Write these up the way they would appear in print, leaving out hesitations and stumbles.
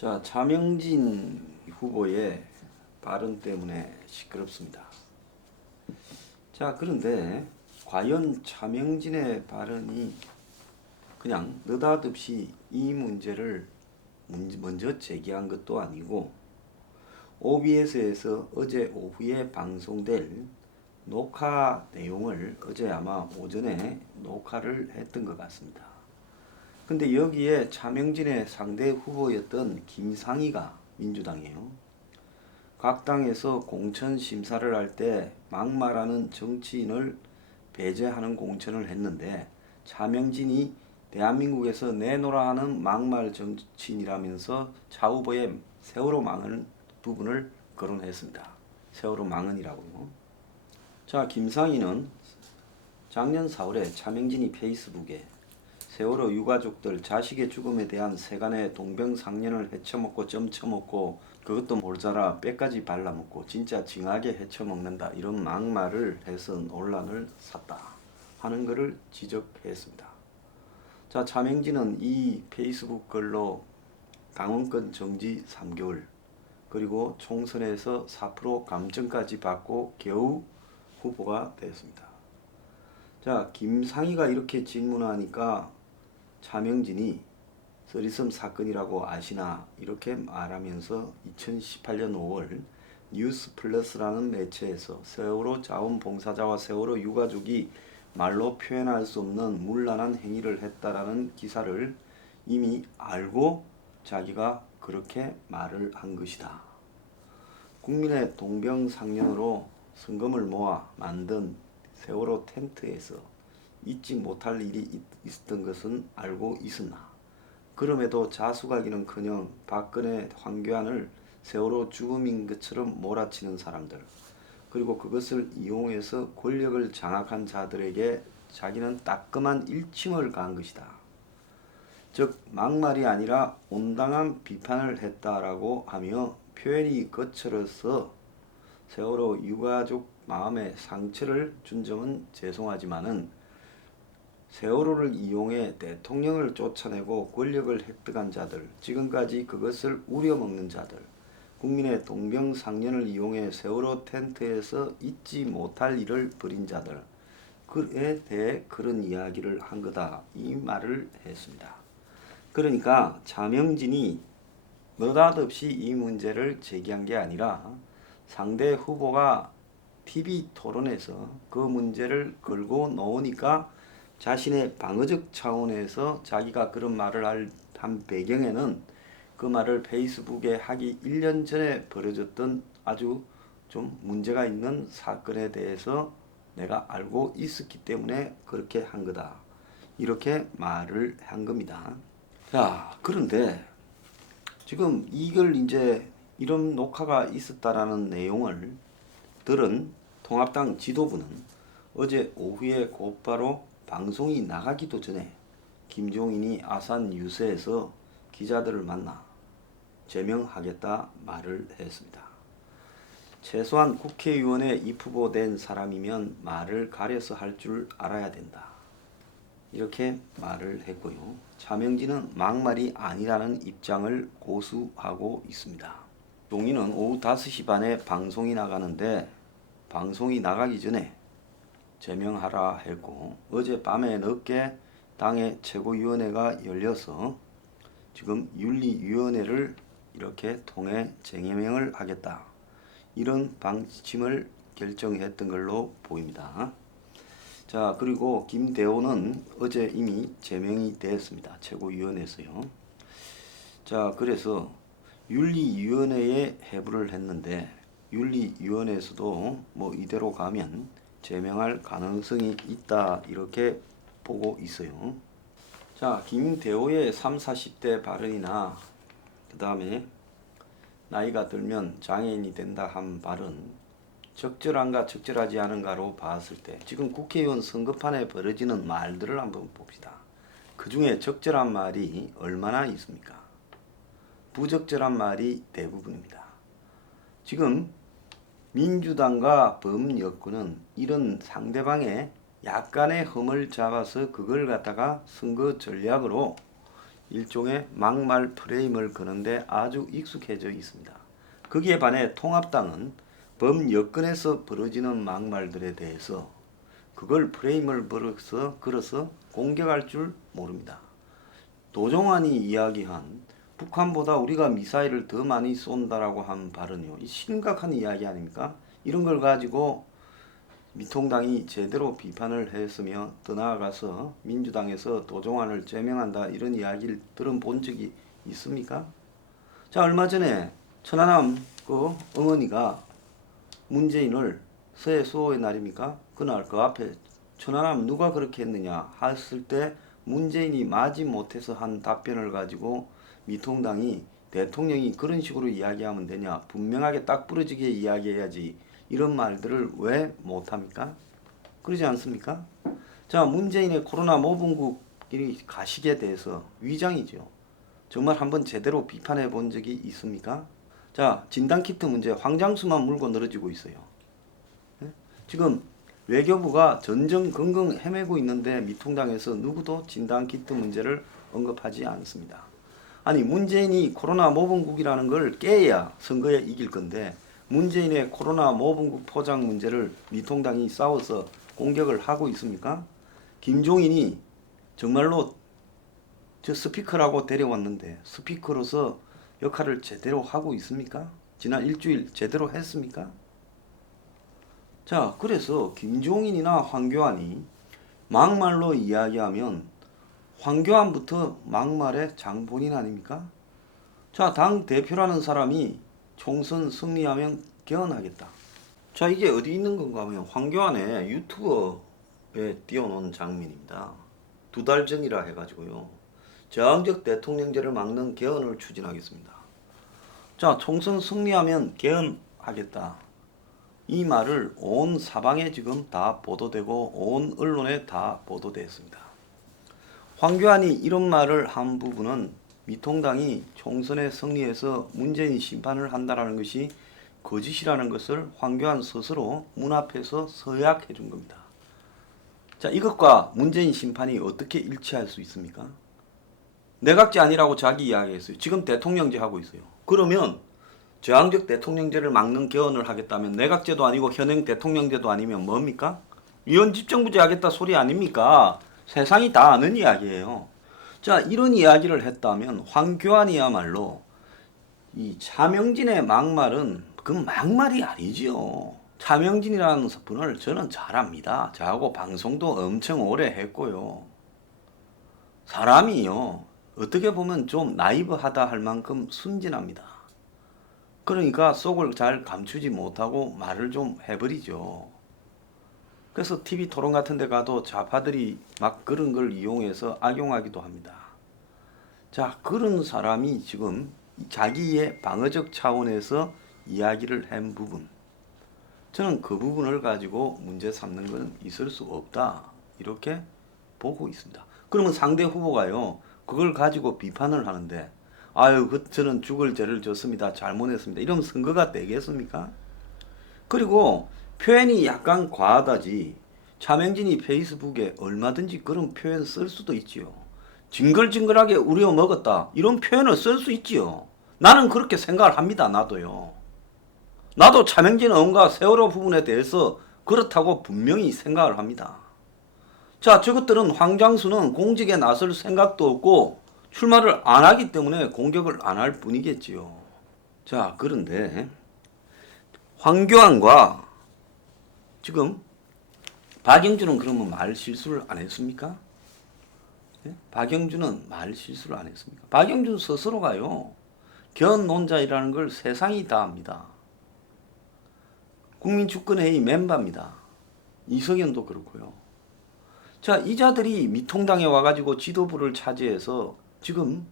자, 차명진 후보의 발언 때문에 시끄럽습니다. 자, 그런데 과연 차명진의 발언이 그냥 느닷없이 이 문제를 먼저 제기한 것도 아니고 OBS에서 어제 오후에 방송될 녹화 내용을 어제 아마 오전에 녹화를 했던 것 같습니다. 근데 여기에 차명진의 상대 후보였던 김상희가 민주당이에요. 각 당에서 공천 심사를 할 때 막말하는 정치인을 배제하는 공천을 했는데 차명진이 대한민국에서 내노라 하는 막말 정치인이라면서 차 후보의 세월호 망언 부분을 거론했습니다. 세월호 망언이라고요. 자, 김상희는 작년 4월에 차명진이 페이스북에 세월호 유가족들 자식의 죽음에 대한 세간의 동병상련을 헤쳐먹고 점쳐먹고 그것도 모자라 뼈까지 발라먹고 진짜 징하게 헤쳐먹는다 이런 막말을 해서 논란을 샀다 하는 것을 지적했습니다. 자, 차명진은 이 페이스북 글로 당원권 정지 3개월 그리고 총선에서 4% 감점까지 받고 겨우 후보가 되었습니다. 자, 김상희가 이렇게 질문하니까 차명진이 서리섬 사건이라고 아시나 이렇게 말하면서 2018년 5월 뉴스 플러스라는 매체에서 세월호 자원봉사자와 세월호 유가족이 말로 표현할 수 없는 문란한 행위를 했다라는 기사를 이미 알고 자기가 그렇게 말을 한 것이다. 국민의 동병상련으로 성금을 모아 만든 세월호 텐트에서 잊지 못할 일이 있었던 것은 알고 있었나. 그럼에도 자수하기는커녕 박근혜, 황교안을 세월호 죽음인 것처럼 몰아치는 사람들, 그리고 그것을 이용해서 권력을 장악한 자들에게 자기는 따끔한 일침을 가한 것이다. 즉 막말이 아니라 온당한 비판을 했다라고 하며 표현이 거칠어서 세월호 유가족 마음에 상처를 준 점은 죄송하지만은 세월호를 이용해 대통령을 쫓아내고 권력을 획득한 자들, 지금까지 그것을 우려먹는 자들, 국민의 동병상련을 이용해 세월호 텐트에서 잊지 못할 일을 벌인 자들에 대해 그런 이야기를 한 거다. 이 말을 했습니다. 그러니까 차명진이 느닷없이 이 문제를 제기한 게 아니라 상대 후보가 TV 토론에서 그 문제를 걸고 놓으니까 자신의 방어적 차원에서 자기가 그런 말을 한 배경에는 그 말을 페이스북에 하기 1년 전에 벌어졌던 아주 좀 문제가 있는 사건에 대해서 내가 알고 있었기 때문에 그렇게 한 거다. 이렇게 말을 한 겁니다. 자, 그런데 지금 이걸 이제 이런 녹화가 있었다라는 내용을 들은 통합당 지도부는 어제 오후에 곧바로 방송이 나가기도 전에 김종인이 아산 유세에서 기자들을 만나 제명하겠다 말을 했습니다. 최소한 국회의원에 입후보된 사람이면 말을 가려서 할 줄 알아야 된다. 이렇게 말을 했고요. 차명진은 막말이 아니라는 입장을 고수하고 있습니다. 종인은 오후 5시 반에 방송이 나가는데 방송이 나가기 전에 제명하라 했고 어젯밤에 늦게 당의 최고위원회가 열려서 지금 윤리위원회를 이렇게 통해 제명을 하겠다. 이런 방침을 결정했던 걸로 보입니다. 자, 그리고 김대호는 어제 이미 제명이 됐습니다. 최고위원회에서요. 자, 그래서 윤리위원회에 해부를 했는데 윤리위원회에서도 뭐 이대로 가면 제명할 가능성이 있다 이렇게 보고 있어요. 자, 김대호의 30, 40대 발언이나 그 다음에 나이가 들면 장애인이 된다 한 발언 적절한가 적절하지 않은가로 봤을 때 지금 국회의원 선거판에 벌어지는 말들을 한번 봅시다. 그 중에 적절한 말이 얼마나 있습니까? 부적절한 말이 대부분입니다. 지금 민주당과 범여권은 이런 상대방의 약간의 흠을 잡아서 그걸 갖다가 선거 전략으로 일종의 막말 프레임을 거는데 아주 익숙해져 있습니다. 거기에 반해 통합당은 범여권에서 벌어지는 막말들에 대해서 그걸 프레임을 걸어서 공격할 줄 모릅니다. 도종환이 이야기한 북한보다 우리가 미사일을 더 많이 쏜다라고 한 발언이요. 심각한 이야기 아닙니까? 이런 걸 가지고 미통당이 제대로 비판을 했으며 더 나아가서 민주당에서 도종환을 제명한다 이런 이야기를 들어본 적이 있습니까? 자, 얼마 전에 천안함 그 어머니가 문재인을 서해 수호의 날입니까? 그날 그 앞에 천안함 누가 그렇게 했느냐 했을 때 문재인이 마지 못해서 한 답변을 가지고 미통당이 대통령이 그런 식으로 이야기하면 되냐 분명하게 딱 부러지게 이야기해야지 이런 말들을 왜 못합니까? 그러지 않습니까? 자, 문재인의 코로나 모범국이 가식에 대해서 위장이죠. 정말 한번 제대로 비판해 본 적이 있습니까? 자, 진단키트 문제 황장수만 물고 늘어지고 있어요. 지금 외교부가 전전긍긍 헤매고 있는데 미통당에서 누구도 진단키트 문제를 언급하지 않습니다. 아니 문재인이 코로나 모범국이라는 걸 깨야 선거에 이길 건데 문재인의 코로나 모범국 포장 문제를 미통당이 싸워서 공격을 하고 있습니까? 김종인이 정말로 저 스피커라고 데려왔는데 스피커로서 역할을 제대로 하고 있습니까? 지난 일주일 제대로 했습니까? 자, 그래서 김종인이나 황교안이 막말로 이야기하면 황교안부터 막말의 장본인 아닙니까? 자, 당 대표라는 사람이 총선 승리하면 개헌하겠다. 자, 이게 어디 있는 건가 하면 황교안의 유튜브에 띄워놓은 장면입니다. 2달 전이라 해가지고요. 저항적 대통령제를 막는 개헌을 추진하겠습니다. 자, 총선 승리하면 개헌하겠다. 이 말을 온 사방에 지금 다 보도되고 온 언론에 다 보도됐습니다. 황교안이 이런 말을 한 부분은 미통당이 총선에 승리해서 문재인 심판을 한다라는 것이 거짓이라는 것을 황교안 스스로 문 앞에서 서약해 준 겁니다. 자, 이것과 문재인 심판이 어떻게 일치할 수 있습니까? 내각제 아니라고 자기 이야기했어요. 지금 대통령제 하고 있어요. 그러면 저항적 대통령제를 막는 개헌을 하겠다면 내각제도 아니고 현행 대통령제도 아니면 뭡니까? 위헌 집정부제 하겠다 소리 아닙니까? 세상이 다 아는 이야기예요. 자, 이런 이야기를 했다면 황교안이야말로 이 차명진의 막말은 그 막말이 아니지요. 차명진이라는 분을 저는 잘 압니다. 저하고 방송도 엄청 오래 했고요. 사람이요. 어떻게 보면 좀 나이브하다 할 만큼 순진합니다. 그러니까 속을 잘 감추지 못하고 말을 좀 해버리죠. 그래서 TV 토론 같은 데 가도 좌파들이 막 그런 걸 이용해서 악용하기도 합니다. 자, 그런 사람이 지금 자기의 방어적 차원에서 이야기를 한 부분, 저는 그 부분을 가지고 문제 삼는 건 있을 수 없다 이렇게 보고 있습니다. 그러면 상대 후보가요 그걸 가지고 비판을 하는데 아유 저는 죽을 죄를 졌습니다, 잘못했습니다 이러면 선거가 되겠습니까? 그리고 표현이 약간 과하다지 차명진이 페이스북에 얼마든지 그런 표현 쓸 수도 있지요. 징글징글하게 우려 먹었다 이런 표현을 쓸 수 있지요. 나는 그렇게 생각을 합니다. 나도 차명진 의원과 세월호 부분에 대해서 그렇다고 분명히 생각을 합니다. 자, 저것들은 황장수는 공직에 나설 생각도 없고 출마를 안 하기 때문에 공격을 안 할 뿐이겠지요. 자, 그런데 황교안과 지금 박영준은 그러면 말 실수를 안 했습니까? 네? 박영준은 말 실수를 안 했습니까? 박영준 스스로가요 견논자이라는 걸 세상이 다 압니다. 국민주권회의 멤버입니다. 이석연도 그렇고요. 자, 이자들이 미통당에 와가지고 지도부를 차지해서 지금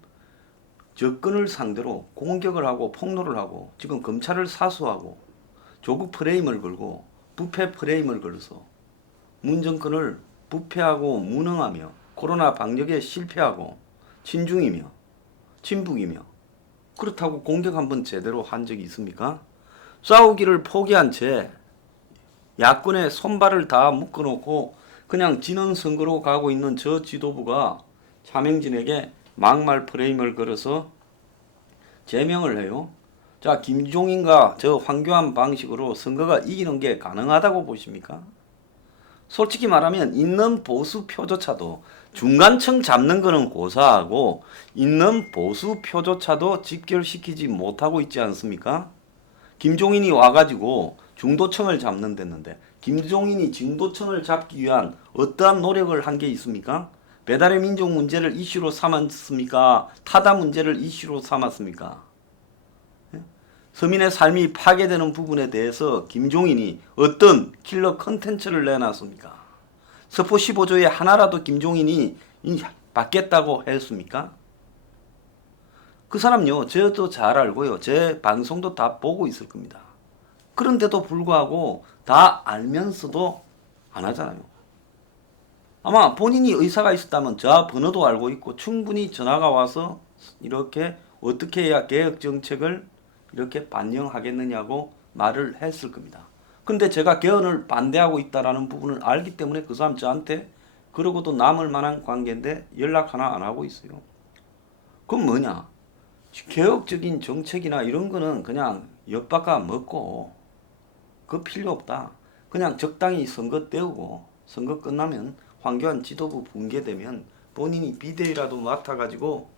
접근을 상대로 공격을 하고 폭로를 하고 지금 검찰을 사수하고 조국 프레임을 걸고 부패 프레임을 걸어서 문정권을 부패하고 무능하며 코로나 방역에 실패하고 친중이며 친북이며 그렇다고 공격 한번 제대로 한 적이 있습니까? 싸우기를 포기한 채 야권의 손발을 다 묶어놓고 그냥 지는 선거로 가고 있는 저 지도부가 차명진에게 막말 프레임을 걸어서 제명을 해요. 자, 김종인과 저 황교안 방식으로 선거가 이기는 게 가능하다고 보십니까? 솔직히 말하면 있는 보수 표조차도 중간층 잡는 거는 고사하고 있는 보수 표조차도 집결시키지 못하고 있지 않습니까? 김종인이 와가지고 중도층을 잡는 데는데 김종인이 중도층을 잡기 위한 어떠한 노력을 한 게 있습니까? 배달의 민족 문제를 이슈로 삼았습니까? 타다 문제를 이슈로 삼았습니까? 서민의 삶이 파괴되는 부분에 대해서 김종인이 어떤 킬러 컨텐츠를 내놨습니까? 서포 15조의 하나라도 김종인이 받겠다고 했습니까? 그 사람요, 저도 잘 알고요. 제 방송도 다 보고 있을 겁니다. 그런데도 불구하고 다 알면서도 안 하잖아요. 아마 본인이 의사가 있었다면 저 번호도 알고 있고 충분히 전화가 와서 이렇게 어떻게 해야 개혁 정책을 이렇게 반영하겠느냐고 말을 했을 겁니다. 근데 제가 개헌을 반대하고 있다라는 부분을 알기 때문에 그 사람 저한테 그러고도 남을 만한 관계인데 연락 하나 안 하고 있어요. 그럼 뭐냐? 개혁적인 정책이나 이런 거는 그냥 엿바꿔 먹고 그 필요 없다. 그냥 적당히 선거 때우고 선거 끝나면 황교안 지도부 붕괴되면 본인이 비대위라도 맡아가지고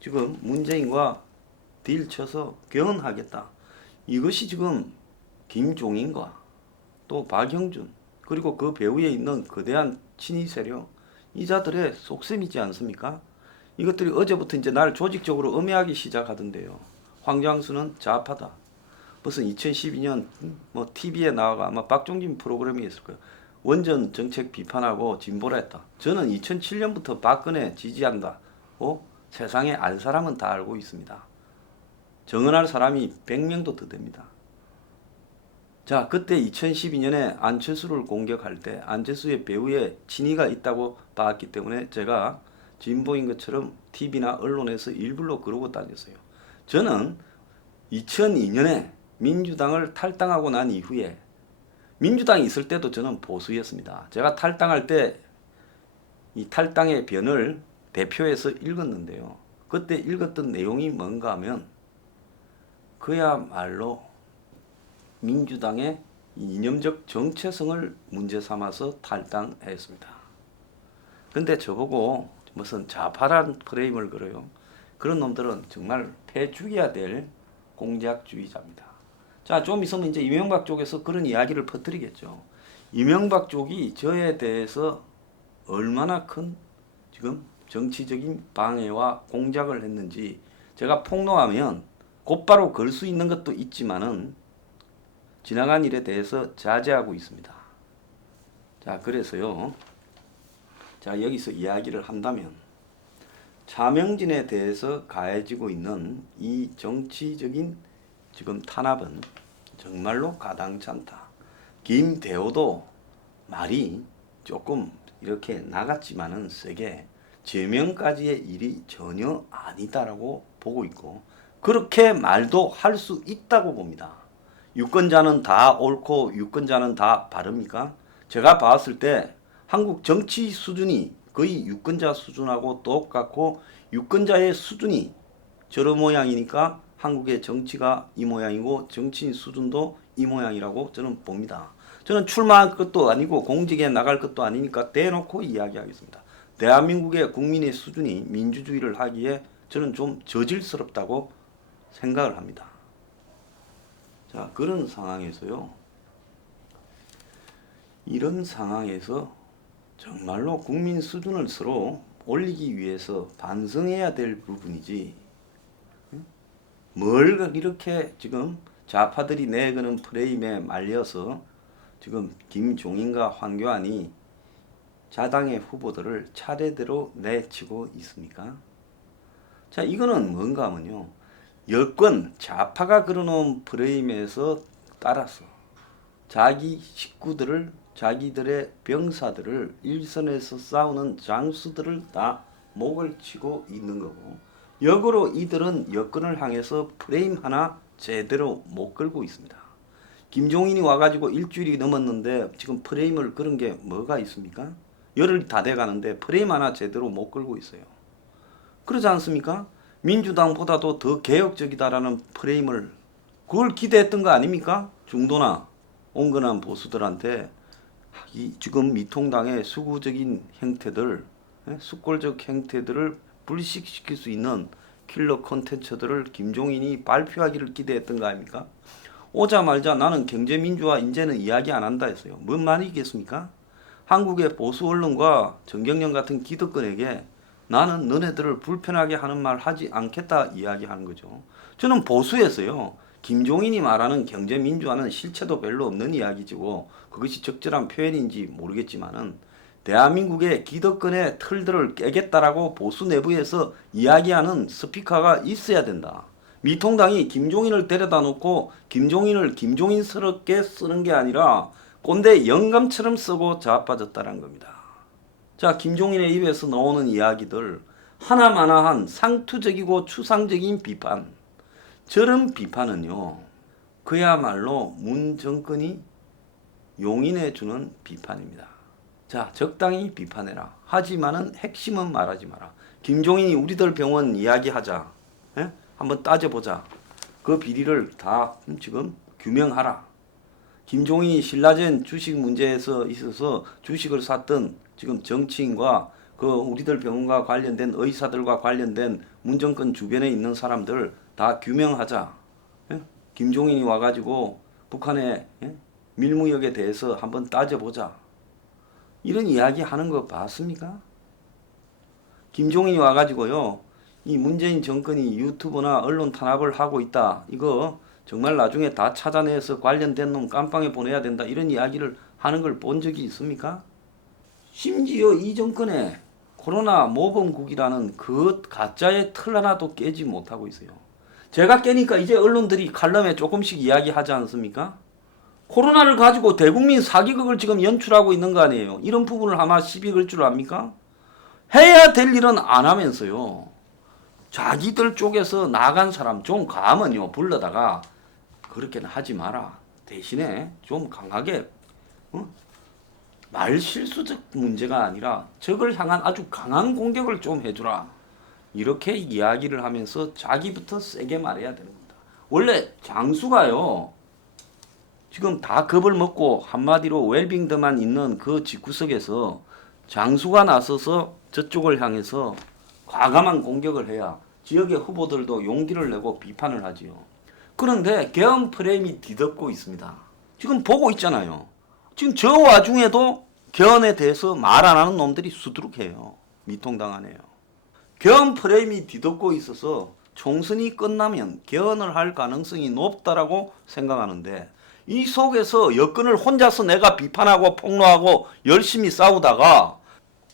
지금 문재인과 딜 쳐서 개헌하겠다. 이것이 지금 김종인과 또 박형준 그리고 그 배후에 있는 거대한 친위 세력 이자들의 속셈이지 않습니까? 이것들이 어제부터 이제 날 조직적으로 음해하기 시작하던데요. 황장수는 좌파다. 무슨 2012년 뭐 TV에 나와가 아마 박종진 프로그램이 있을 거예요. 원전 정책 비판하고 진보라 했다. 저는 2007년부터 박근혜 지지한다. 세상에 알 사람은 다 알고 있습니다. 정언할 사람이 100명도 더 됩니다. 자, 그때 2012년에 안철수를 공격할 때 안철수의 배후에 친이가 있다고 봤기 때문에 제가 진보인 것처럼 TV나 언론에서 일부러 그러고 다녔어요. 저는 2002년에 민주당을 탈당하고 난 이후에 민주당이 있을 때도 저는 보수였습니다. 제가 탈당할 때 이 탈당의 변을 대표해서 읽었는데요. 그때 읽었던 내용이 뭔가 하면 그야말로 민주당의 이념적 정체성을 문제 삼아서 탈당했습니다. 근데 저보고 무슨 좌파란 프레임을 걸어요. 그런 놈들은 정말 패 죽여야 될 공작주의자입니다. 자, 좀 있으면 이제 이명박 쪽에서 그런 이야기를 퍼뜨리겠죠. 이명박 쪽이 저에 대해서 얼마나 큰 지금 정치적인 방해와 공작을 했는지 제가 폭로하면 곧바로 걸 수 있는 것도 있지만은 지나간 일에 대해서 자제하고 있습니다. 자, 그래서요. 자, 여기서 이야기를 한다면 차명진에 대해서 가해지고 있는 이 정치적인 지금 탄압은 정말로 가당찮다. 김대호도 말이 조금 이렇게 나갔지만은 세게 제명까지의 일이 전혀 아니다라고 보고 있고 그렇게 말도 할 수 있다고 봅니다. 유권자는 다 옳고 유권자는 다 바릅니까? 제가 봤을 때 한국 정치 수준이 거의 유권자 수준하고 똑같고 유권자의 수준이 저런 모양이니까 한국의 정치가 이 모양이고 정치인 수준도 이 모양이라고 저는 봅니다. 저는 출마할 것도 아니고 공직에 나갈 것도 아니니까 대놓고 이야기하겠습니다. 대한민국의 국민의 수준이 민주주의를 하기에 저는 좀 저질스럽다고 생각을 합니다. 자, 그런 상황에서요. 이런 상황에서 정말로 국민 수준을 서로 올리기 위해서 반성해야 될 부분이지 뭘 이렇게 지금 좌파들이 내거는 프레임에 말려서 지금 김종인과 황교안이 자당의 후보들을 차례대로 내치고 있습니까? 자, 이거는 뭔가 하면요. 여권 좌파가 그려놓은 프레임에서 따라서 자기 식구들을 자기들의 병사들을 일선에서 싸우는 장수들을 다 목을 치고 있는 거고 역으로 이들은 여권을 향해서 프레임 하나 제대로 못 걸고 있습니다. 김종인이 와가지고 일주일이 넘었는데 지금 프레임을 걸은 게 뭐가 있습니까? 열흘이 다 돼가는데 프레임 하나 제대로 못 걸고 있어요. 그러지 않습니까? 민주당보다도 더 개혁적이다라는 프레임을 그걸 기대했던 거 아닙니까? 중도나 온건한 보수들한테 지금 미통당의 수구적인 행태들, 숙골적 행태들을 불식시킬 수 있는 킬러 콘텐츠들을 김종인이 발표하기를 기대했던 거 아닙니까? 오자마자 나는 경제민주화 이제는 이야기 안 한다 했어요. 뭔 말이겠습니까? 한국의 보수 언론과 정경련 같은 기득권에게 나는 너네들을 불편하게 하는 말 하지 않겠다 이야기하는 거죠. 저는 보수에서요. 김종인이 말하는 경제민주화는 실체도 별로 없는 이야기지고 그것이 적절한 표현인지 모르겠지만은 대한민국의 기득권의 틀들을 깨겠다라고 보수 내부에서 이야기하는 스피커가 있어야 된다. 미통당이 김종인을 데려다 놓고 김종인을 김종인스럽게 쓰는 게 아니라 꼰대 영감처럼 쓰고 자빠졌다는 겁니다. 자, 김종인의 입에서 나오는 이야기들 하나마나한 상투적이고 추상적인 비판. 저런 비판은요. 그야말로 문 정권이 용인해주는 비판입니다. 자, 적당히 비판해라. 하지만은 핵심은 말하지 마라. 김종인이 우리들 병원 이야기하자. 에? 한번 따져보자. 그 비리를 다 지금 규명하라. 김종인이 신라젠 주식 문제에서 있어서 주식을 샀던 지금 정치인과 그 우리들 병원과 관련된 의사들과 관련된 문정권 주변에 있는 사람들 다 규명하자. 예? 김종인이 와가지고 북한의 밀무역에 대해서 한번 따져보자. 이런 이야기 하는 거 봤습니까? 김종인이 와가지고요. 이 문재인 정권이 유튜브나 언론 탄압을 하고 있다. 이거 정말 나중에 다 찾아내서 관련된 놈 깜빵에 보내야 된다. 이런 이야기를 하는 걸 본 적이 있습니까? 심지어 이 정권에 코로나 모범국이라는 그 가짜의 틀 하나도 깨지 못하고 있어요. 제가 깨니까 이제 언론들이 칼럼에 조금씩 이야기하지 않습니까? 코로나를 가지고 대국민 사기극을 지금 연출하고 있는 거 아니에요. 이런 부분을 아마 시비 걸 줄 압니까? 해야 될 일은 안 하면서요. 자기들 쪽에서 나간 사람 좀 가면요 불러다가 그렇게는 하지 마라. 대신에 좀 강하게 말 실수적 문제가 아니라 적을 향한 아주 강한 공격을 좀 해주라. 이렇게 이야기를 하면서 자기부터 세게 말해야 되는 겁니다. 원래 장수가요. 지금 다 겁을 먹고 한마디로 웰빙드만 있는 그 집구석에서 장수가 나서서 저쪽을 향해서 과감한 공격을 해야 지역의 후보들도 용기를 내고 비판을 하지요. 그런데 개헌 프레임이 뒤덮고 있습니다. 지금 보고 있잖아요. 지금 저 와중에도 개헌에 대해서 말 안 하는 놈들이 수두룩해요. 미통당 안에요. 개헌 프레임이 뒤덮고 있어서 총선이 끝나면 개헌을 할 가능성이 높다라고 생각하는데 이 속에서 여권을 혼자서 내가 비판하고 폭로하고 열심히 싸우다가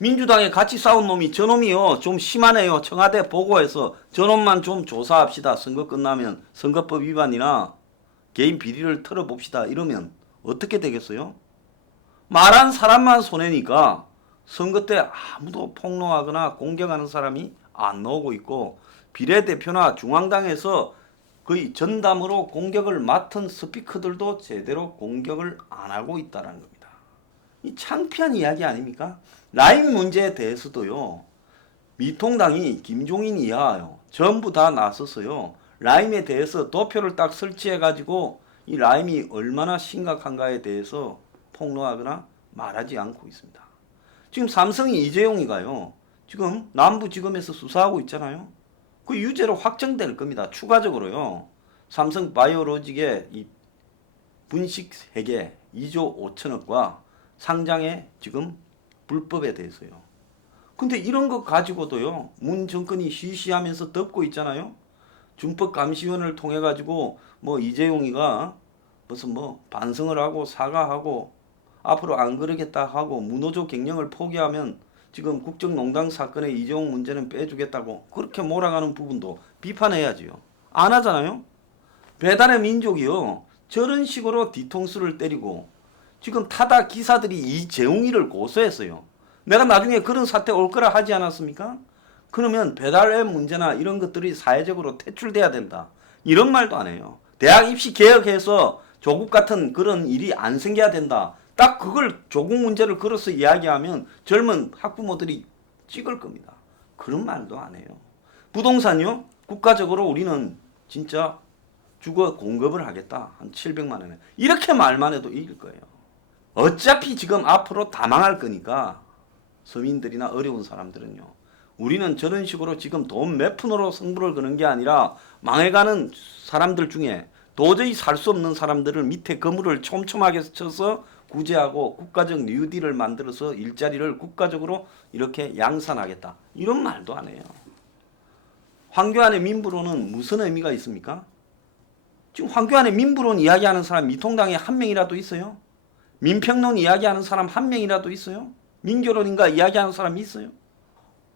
민주당에 같이 싸운 놈이 저놈이요 좀 심하네요. 청와대 보고해서 저놈만 좀 조사합시다. 선거 끝나면 선거법 위반이나 개인 비리를 털어봅시다. 이러면 어떻게 되겠어요? 말한 사람만 손해니까 선거 때 아무도 폭로하거나 공격하는 사람이 안 나오고 있고 비례대표나 중앙당에서 거의 전담으로 공격을 맡은 스피커들도 제대로 공격을 안 하고 있다는 겁니다. 이 창피한 이야기 아닙니까? 라임 문제에 대해서도요. 미통당이 김종인 이하요. 전부 다 나서서요. 라임에 대해서 도표를 딱 설치해가지고 이 라임이 얼마나 심각한가에 대해서 폭로하거나 말하지 않고 있습니다. 지금 삼성이 이재용이가요. 지금 남부지검에서 수사하고 있잖아요. 그 유죄로 확정될 겁니다. 추가적으로요. 삼성 바이오로직의 이 분식 회계 2조 5천억과 상장의 지금 불법에 대해서요. 근데 이런 것 가지고도요. 문 정권이 쉬쉬하면서 덮고 있잖아요. 준법감시원을 통해 가지고 뭐 이재용이가 무슨 뭐 반성을 하고 사과하고 앞으로 안 그러겠다 하고 무노조 경영을 포기하면 지금 국정농단 사건의 이재용 문제는 빼주겠다고 그렇게 몰아가는 부분도 비판해야지요. 안 하잖아요. 배달의 민족이요. 저런 식으로 뒤통수를 때리고 지금 타다 기사들이 이재용이를 고소했어요. 내가 나중에 그런 사태 올 거라 하지 않았습니까? 그러면 배달의 문제나 이런 것들이 사회적으로 퇴출돼야 된다. 이런 말도 안 해요. 대학 입시 개혁해서 조국 같은 그런 일이 안 생겨야 된다. 딱 그걸 조국 문제를 걸어서 이야기하면 젊은 학부모들이 찍을 겁니다. 그런 말도 안 해요. 부동산요? 국가적으로 우리는 진짜 주거 공급을 하겠다. 한 700만 원에. 이렇게 말만 해도 이길 거예요. 어차피 지금 앞으로 다 망할 거니까 서민들이나 어려운 사람들은요. 우리는 저런 식으로 지금 돈 몇 푼으로 승부를 거는 게 아니라 망해가는 사람들 중에 도저히 살 수 없는 사람들을 밑에 그물을 촘촘하게 쳐서 구제하고 국가적 뉴딜을 만들어서 일자리를 국가적으로 이렇게 양산하겠다. 이런 말도 안 해요. 황교안의 민부론은 무슨 의미가 있습니까? 지금 황교안의 민부론 이야기하는 사람 미통당에 한 명이라도 있어요? 민평론 이야기하는 사람 한 명이라도 있어요? 민교론인가 이야기하는 사람이 있어요?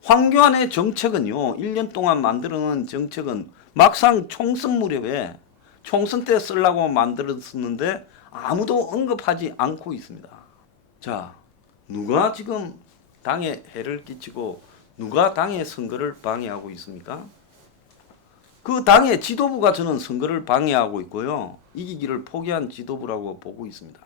황교안의 정책은요. 1년 동안 만들어놓은 정책은 막상 총선 무렵에 총선 때 쓰려고 만들었었는데 아무도 언급하지 않고 있습니다. 자, 누가 지금 당에 해를 끼치고 누가 당의 선거를 방해하고 있습니까? 그 당의 지도부가 저는 선거를 방해하고 있고요. 이기기를 포기한 지도부라고 보고 있습니다.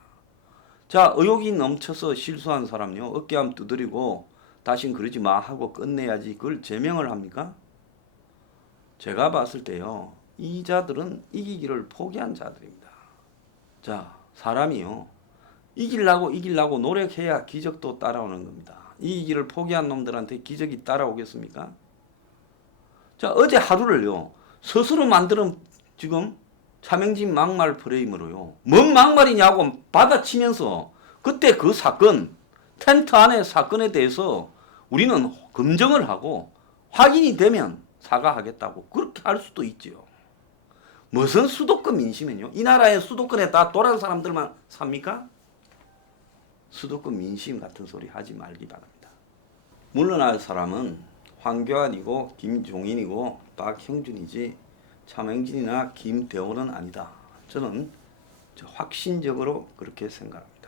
자, 의욕이 넘쳐서 실수한 사람요. 어깨함 두드리고 다신 그러지 마 하고 끝내야지 그걸 제명을 합니까? 제가 봤을 때요. 이 자들은 이기기를 포기한 자들입니다. 자, 사람이요. 이기려고 노력해야 기적도 따라오는 겁니다. 이기기를 포기한 놈들한테 기적이 따라오겠습니까? 자, 어제 하루를요. 스스로 만드는 지금 차명진 막말 프레임으로요. 뭔 막말이냐고 받아치면서 그때 그 사건, 텐트 안의 사건에 대해서 우리는 검증을 하고 확인이 되면 사과하겠다고 그렇게 할 수도 있지요. 무슨 수도권 민심은요? 이 나라의 수도권에 다 도란 사람들만 삽니까? 수도권 민심 같은 소리 하지 말기 바랍니다. 물러날 사람은 황교안이고 김종인이고 박형준이지 차명진이나 김대호는 아니다. 저는 확신적으로 그렇게 생각합니다.